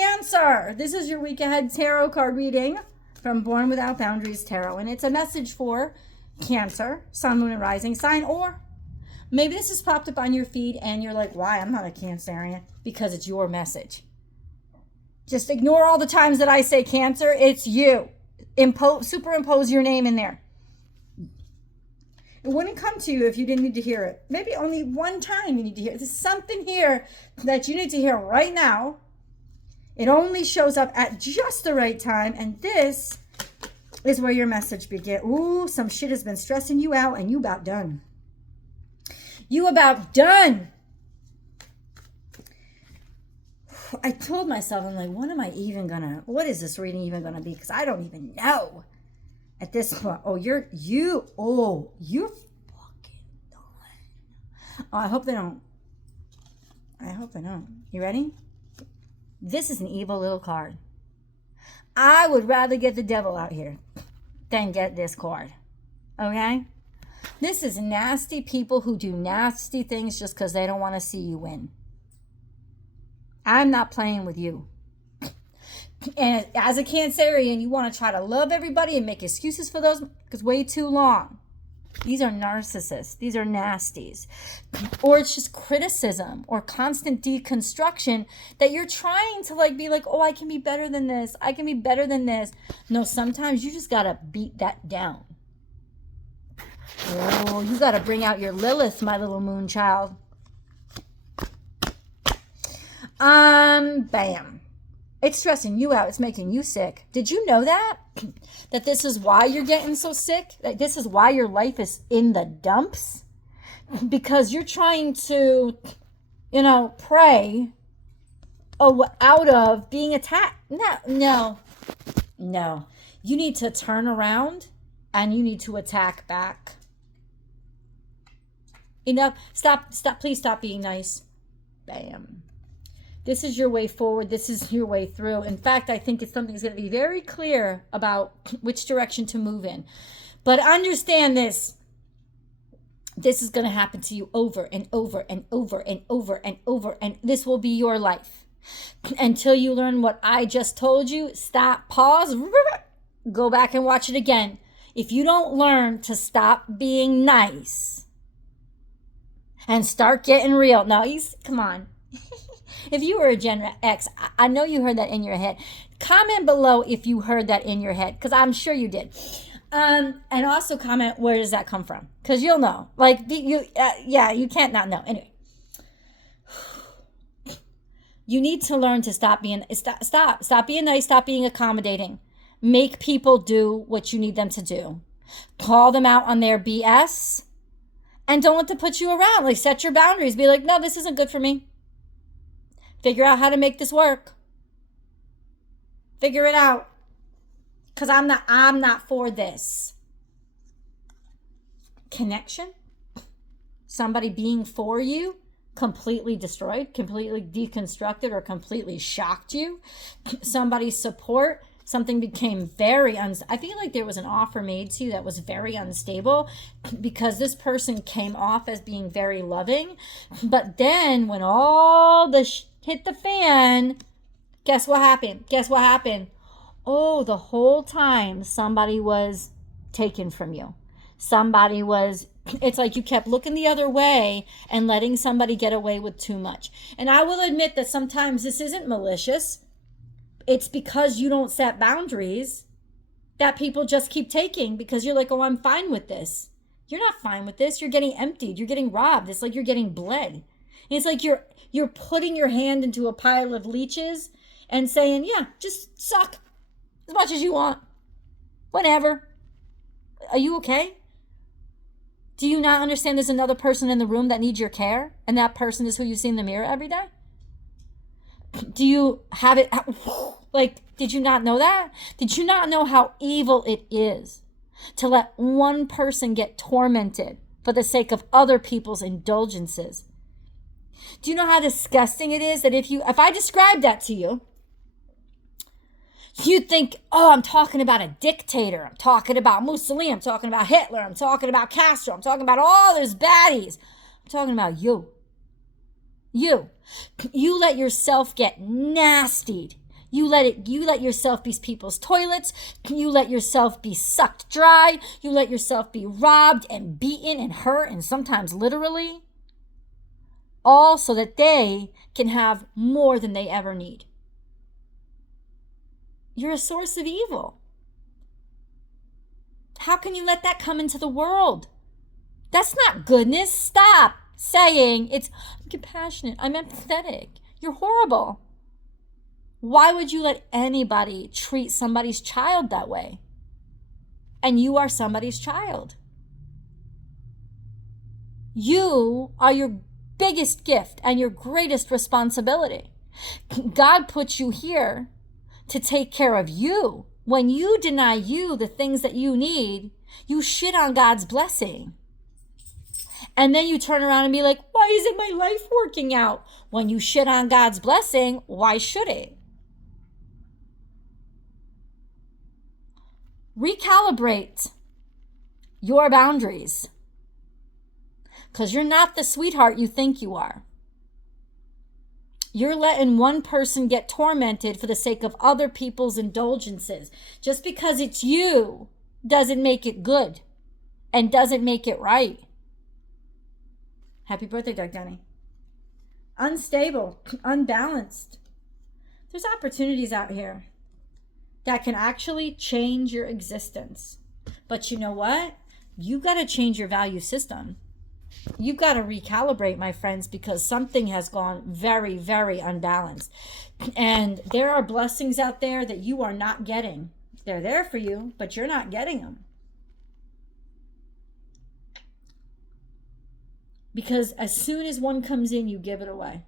Cancer. This is your week ahead tarot card reading from Born Without Boundaries Tarot. And it's a message for Cancer, Sun, Moon, and Rising sign. Or maybe this has popped up on your feed and you're like, why? I'm not a Cancerian. Because it's your message. Just ignore all the times that I say Cancer. It's you. Superimpose your name in there. It wouldn't come to you if you didn't need to hear it. Maybe only one time you need to hear it. There's something here that you need to hear right now. It only shows up at just the right time. And this is where your message begins. Ooh, some shit has been stressing you out and you about done. You about done. I told myself, I'm like, what is this reading even gonna be? Because I don't even know. At this point, you're fucking done. Oh, I hope they don't. You ready? This is an evil little card. I would rather get the devil out here than get this card. Okay? This is nasty people who do nasty things just because they don't want to see you win. I'm not playing with you. And as a Cancerian, you want to try to love everybody and make excuses for those because way too long. These are narcissists. These are nasties. Or it's just criticism or constant deconstruction that you're trying to be like, oh, I can be better than this. I can be better than this. No, sometimes you just got to beat that down. Oh, you got to bring out your Lilith, my little moon child. Bam. It's stressing you out. It's making you sick. Did you know that? That this is why you're getting so sick? That this is why your life is in the dumps? Because you're trying to, pray out of being attacked. No. You need to turn around and you need to attack back. Enough. Stop. Please stop being nice. Bam. This is your way forward. This is your way through. In fact, I think it's something that's going to be very clear about which direction to move in. But understand this. This is going to happen to you over and over and over and over and over. And this will be your life. Until you learn what I just told you, stop, pause, go back and watch it again. If you don't learn to stop being nice and start getting real. Now, come on. If you were a Gen X, I know you heard that in your head. Comment below if you heard that in your head, because I'm sure you did. And also comment, where does that come from? Because you'll know. You can't not know. Anyway. You need to learn to stop being nice, stop being accommodating. Make people do what you need them to do. Call them out on their BS. And don't let them put you around. Set your boundaries. Be like, no, this isn't good for me. Figure out how to make this work. Figure it out. Because I'm not for this. Connection. Somebody being for you. Completely destroyed. Completely deconstructed. Or completely shocked you. Somebody's support. Something became very I feel like there was an offer made to you that was very unstable. Because this person came off as being very loving. But then when all the hit the fan, guess what happened? Oh, the whole time somebody was taken from you. It's like you kept looking the other way and letting somebody get away with too much. And I will admit that sometimes this isn't malicious. It's because you don't set boundaries that people just keep taking because you're like, oh, I'm fine with this. You're not fine with this. You're getting emptied. You're getting robbed. It's like you're getting bled. And it's like you're putting your hand into a pile of leeches and saying, yeah, just suck as much as you want. Whatever. Are you okay? Do you not understand there's another person in the room that needs your care? And that person is who you see in the mirror every day? Do you have it? Did you not know that? Did you not know how evil it is to let one person get tormented for the sake of other people's indulgences? Do you know how disgusting it is that if I describe that to you, you'd think, oh, I'm talking about a dictator. I'm talking about Mussolini. I'm talking about Hitler. I'm talking about Castro. I'm talking about all those baddies. I'm talking about you. You let yourself get nastied You let yourself be people's toilets. You let yourself be sucked dry. You let yourself be robbed and beaten and hurt, and sometimes literally. All so that they can have more than they ever need. You're a source of evil. How can you let that come into the world? That's not goodness. Stop saying I'm compassionate, I'm empathetic. You're horrible. Why would you let anybody treat somebody's child that way? And you are somebody's child. You are your biggest gift and your greatest responsibility. God put you here to take care of you. When you deny you the things that you need, you shit on God's blessing. And then you turn around and be like, why isn't my life working out? When you shit on God's blessing, why should it? Recalibrate your boundaries. Because you're not the sweetheart you think you are. You're letting one person get tormented for the sake of other people's indulgences. Just because it's you doesn't make it good and doesn't make it right. Happy birthday, Doug Denny. Unstable, unbalanced. There's opportunities out here that can actually change your existence. But you know what? You got to change your value system. You got to recalibrate, my friends, because something has gone very, very unbalanced. And there are blessings out there that you are not getting. They're there for you, but you're not getting them. Because as soon as one comes in, you give it away.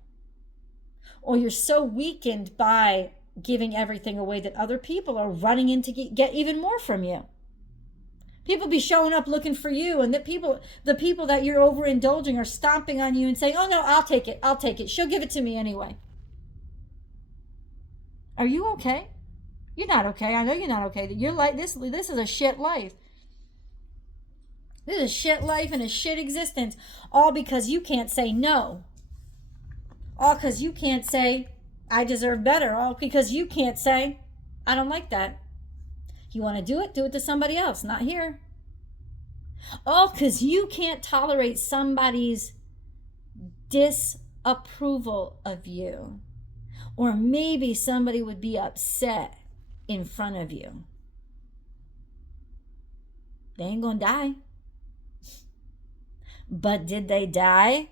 Or you're so weakened by giving everything away that other people are running in to get even more from you. People be showing up looking for you, and the people that you're overindulging are stomping on you and saying, oh no, I'll take it. She'll give it to me anyway. Are you okay? You're not okay. I know you're not okay. You're like, this is a shit life. This is a shit life and a shit existence. All because you can't say no. All because you can't say, I deserve better. All because you can't say, I don't like that. You want to do it to somebody else, not here. All because you can't tolerate somebody's disapproval of you. Or maybe somebody would be upset in front of you. They ain't gonna die. But did they die?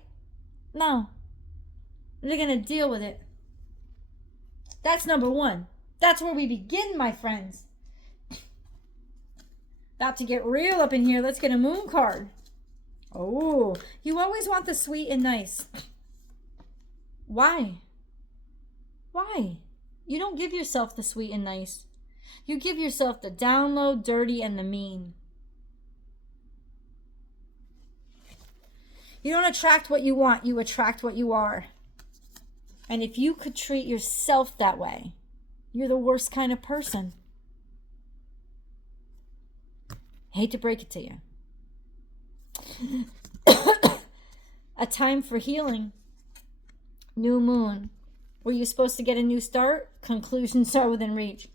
No. They're gonna deal with it. That's number one. That's where we begin, my friends. About to get real up in here. Let's get a moon card. Oh, you always want the sweet and nice. Why? Why? You don't give yourself the sweet and nice. You give yourself the down low, dirty, and the mean. You don't attract what you want. You attract what you are. And if you could treat yourself that way, you're the worst kind of person. Hate to break it to you. A time for healing. New moon. Were you supposed to get a new start? Conclusions are within reach.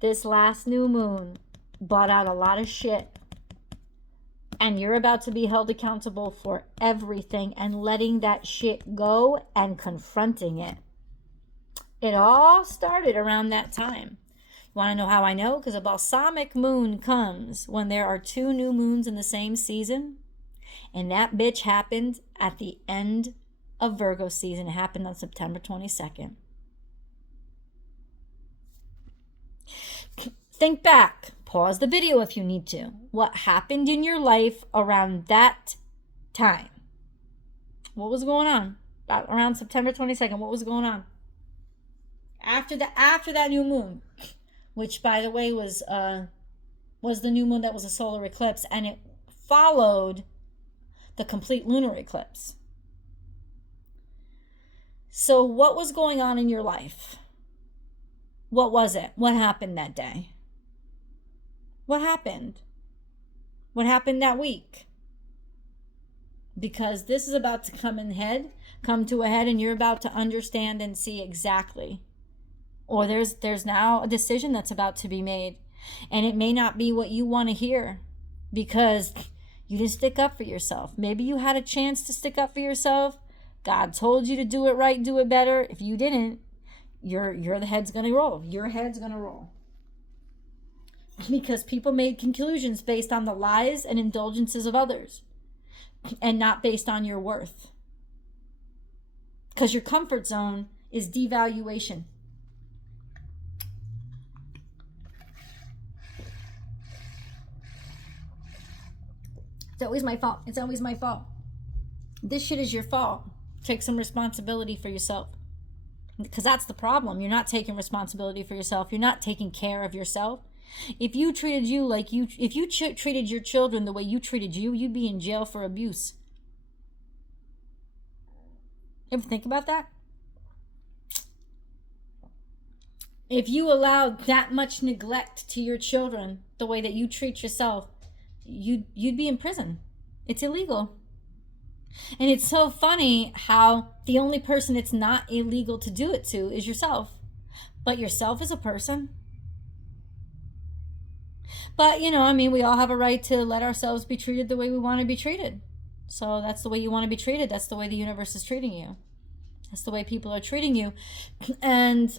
This last new moon brought out a lot of shit. And you're about to be held accountable for everything and letting that shit go and confronting it. It all started around that time. You want to know how I know? Because a balsamic moon comes when there are 2 new moons in the same season. And that bitch happened at the end of Virgo season. It happened on September 22nd. Think back. Pause the video if you need to. What happened in your life around that time? What was going on? Around September 22nd, what was going on? After that new moon, which by the way was the new moon that was a solar eclipse, and it followed the complete lunar eclipse. So what was going on in your life? What was it? What happened that day? What happened? What happened that week? Because this is about to come to a head, and you're about to understand and see exactly or there's now a decision that's about to be made, and it may not be what you want to hear because you didn't stick up for yourself. Maybe you had a chance to stick up for yourself. God told you to do it right, do it better. If you didn't, your head's going to roll. Your head's going to roll. Because people made conclusions based on the lies and indulgences of others and not based on your worth. Because your comfort zone is devaluation. It's always my fault. It's always my fault. This shit is your fault. Take some responsibility for yourself. Because that's the problem. You're not taking responsibility for yourself. You're not taking care of yourself. If you treated you like if you treated your children the way you treated you, you'd be in jail for abuse. Ever think about that? If you allowed that much neglect to your children the way that you treat yourself, you'd be in prison. It's illegal. And it's so funny how the only person it's not illegal to do it to is yourself. But yourself is a person. But, we all have a right to let ourselves be treated the way we want to be treated. So that's the way you want to be treated. That's the way the universe is treating you. That's the way people are treating you. And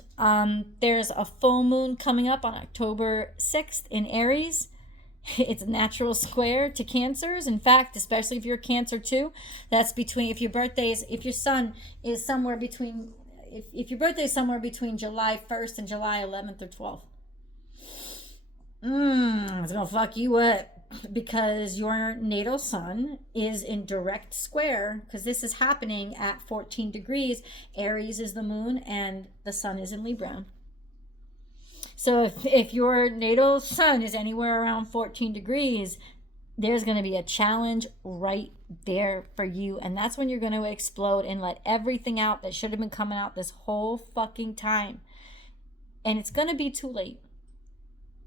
there's a full moon coming up on October 6th in Aries. It's a natural square to Cancers. In fact, especially if you're a Cancer too, that's between, if your sun is somewhere between, if your birthday is somewhere between July 1st and July 11th or 12th. It's gonna fuck you up because your natal sun is in direct square, because this is happening at 14 degrees. Aries is the moon and the sun is in Libra. So if your natal sun is anywhere around 14 degrees, there's going to be a challenge right there for you. And that's when you're going to explode and let everything out that should have been coming out this whole fucking time. And it's going to be too late.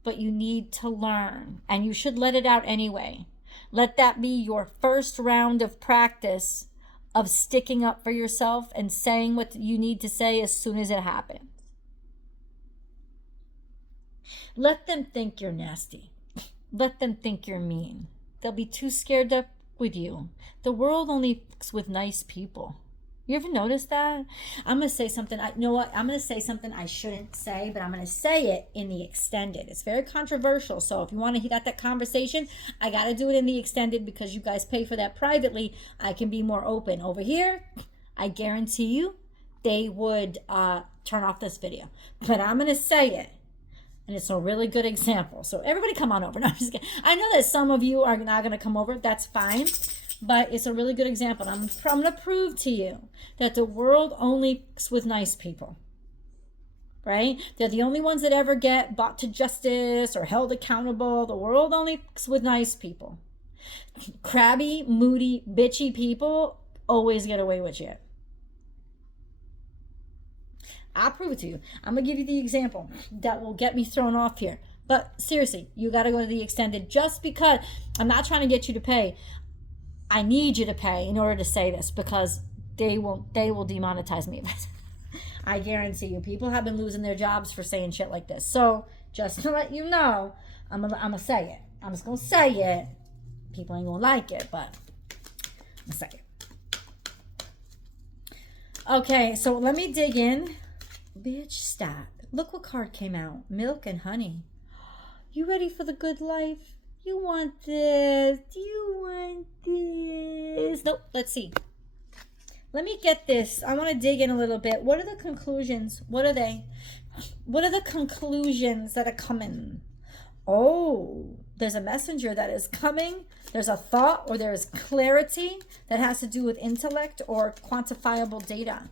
But you need to learn. And you should let it out anyway. Let that be your first round of practice of sticking up for yourself and saying what you need to say as soon as it happens. Let them think you're nasty. Let them think you're mean. They'll be too scared up with you. The world only fucks with nice people. You ever notice that? I'm going to say something. I'm going to say something I shouldn't say, but I'm going to say it in the extended. It's very controversial. So if you want to hear that conversation, I got to do it in the extended because you guys pay for that privately. I can be more open. Over here, I guarantee you, they would turn off this video. But I'm going to say it. And it's a really good example. So everybody come on over. No, I'm just kidding. I know that some of you are not going to come over. That's fine. But it's a really good example. I'm going to prove to you that the world only fucks with nice people. Right? They're the only ones that ever get brought to justice or held accountable. The world only fucks with nice people. Crabby, moody, bitchy people always get away with shit. I'll prove it to you. I'm going to give you the example that will get me thrown off here. But seriously, you got to go to the extended just because I'm not trying to get you to pay. I need you to pay in order to say this because they will demonetize me. I guarantee you. People have been losing their jobs for saying shit like this. So just to let you know, I'm gonna say it. I'm just going to say it. People ain't going to like it, but I'm going to say it. Okay, so let me dig in. Bitch, stop. Look what card came out. Milk and honey. You ready for the good life? You want this? Do you want this? Nope, let's see. Let me get this. I want to dig in a little bit. What are the conclusions? What are they? What are the conclusions that are coming? Oh, there's a messenger that is coming. There's a thought or there is clarity that has to do with intellect or quantifiable data.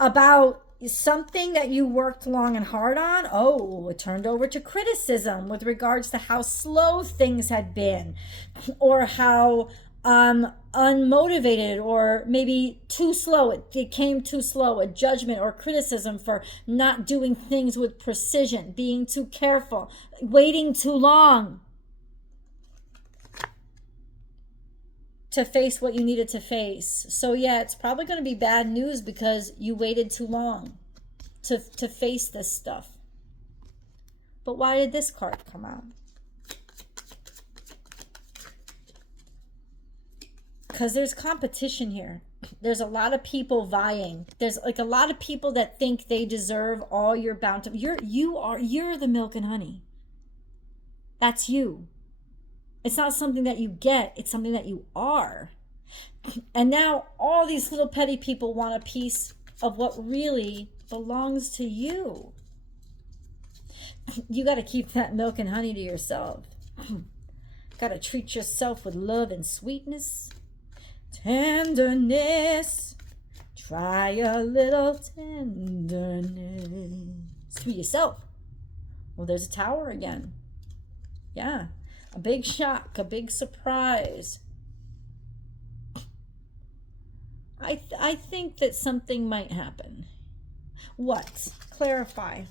About something that you worked long and hard on. Oh, it turned over to criticism with regards to how slow things had been or how unmotivated or maybe too slow. It came too slow, a judgment or criticism for not doing things with precision, being too careful, waiting too long to face what you needed to face. So yeah, it's probably going to be bad news because you waited too long to face this stuff. But why did this card come out? Because there's competition here. There's a lot of people vying. There's like a lot of people that think they deserve all your bounty. You're the milk and honey. That's you. It's not something that you get, it's something that you are. And now all these little petty people want a piece of what really belongs to you. You got to keep that milk and honey to yourself. Got to treat yourself with love and sweetness, tenderness. Try a little tenderness to yourself. Well, there's a tower again. Yeah, a big shock, a big surprise. I think that something might happen. What? Clarify.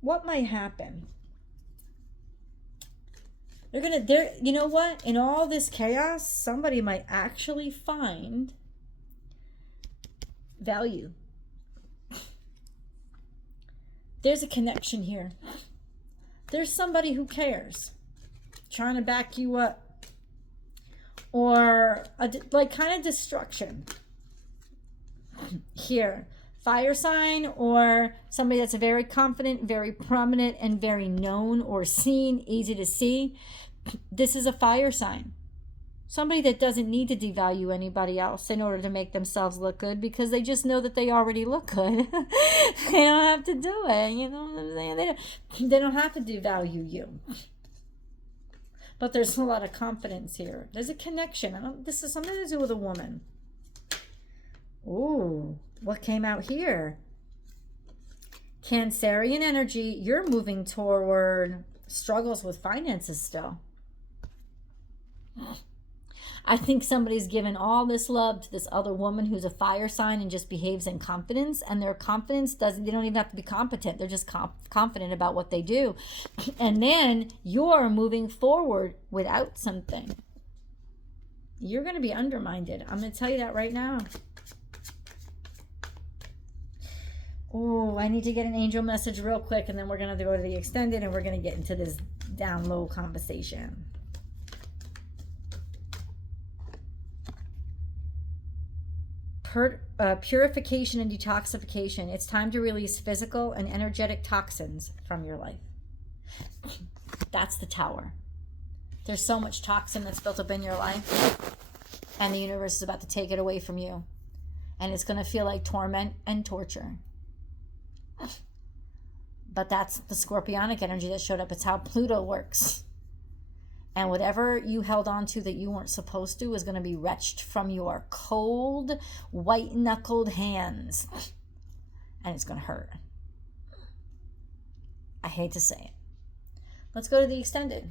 What might happen? You know what? In all this chaos, somebody might actually find value. There's a connection here. There's somebody who cares, trying to back you up. Or like kind of destruction here. Fire sign, or somebody that's very confident, very prominent, and very known or seen, easy to see. This is a fire sign. Somebody that doesn't need to devalue anybody else in order to make themselves look good, because they just know that they already look good. They don't have to do it. You know what I'm saying? They don't have to devalue you. But there's a lot of confidence here. There's a connection. This is something to do with a woman. Ooh, what came out here? Cancerian energy. You're moving toward struggles with finances still. I think somebody's given all this love to this other woman who's a fire sign and just behaves in confidence, and their confidence they don't even have to be competent. They're just confident about what they do. And then you're moving forward without something. You're going to be undermined. I'm going to tell you that right now. Oh, I need to get an angel message real quick, and then we're going to go to the extended, and we're going to get into this down low conversation. Purification and detoxification. It's time to release physical and energetic toxins from your life. That's the tower. There's so much toxin that's built up in your life, and the universe is about to take it away from you. And it's going to feel like torment and torture. But that's the scorpionic energy that showed up. It's how Pluto works. And whatever you held on to that you weren't supposed to is going to be wrenched from your cold, white-knuckled hands. And it's going to hurt. I hate to say it. Let's go to the extended.